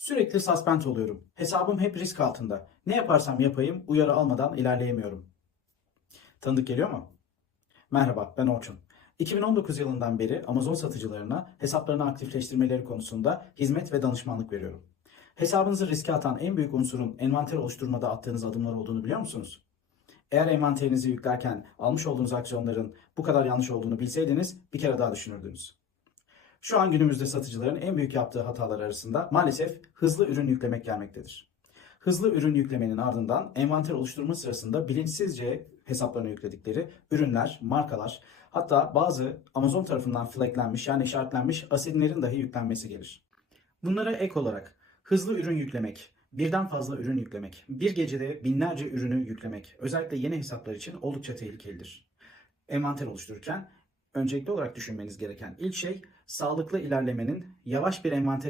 Sürekli suspend oluyorum. Hesabım hep risk altında. Ne yaparsam yapayım uyarı almadan ilerleyemiyorum. Tanıdık geliyor mu? Merhaba, ben Orçun. 2019 yılından beri Amazon satıcılarına hesaplarını aktifleştirmeleri konusunda hizmet ve danışmanlık veriyorum. Hesabınızı riske atan en büyük unsurun envanter oluşturmada attığınız adımlar olduğunu biliyor musunuz? Eğer envanterinizi yüklerken almış olduğunuz aksiyonların bu kadar yanlış olduğunu bilseydiniz bir kere daha düşünürdünüz. Şu an günümüzde satıcıların en büyük yaptığı hatalar arasında maalesef hızlı ürün yüklemek gelmektedir. Hızlı ürün yüklemenin ardından envanter oluşturma sırasında bilinçsizce hesaplarına yükledikleri ürünler, markalar, hatta bazı Amazon tarafından flaglenmiş yani işaretlenmiş asinlerin dahi yüklenmesi gelir. Bunlara ek olarak hızlı ürün yüklemek, birden fazla ürün yüklemek, bir gecede binlerce ürünü yüklemek özellikle yeni hesaplar için oldukça tehlikelidir. Envanter oluştururken öncelikli olarak düşünmeniz gereken ilk şey sağlıklı ilerlemenin yavaş bir envanter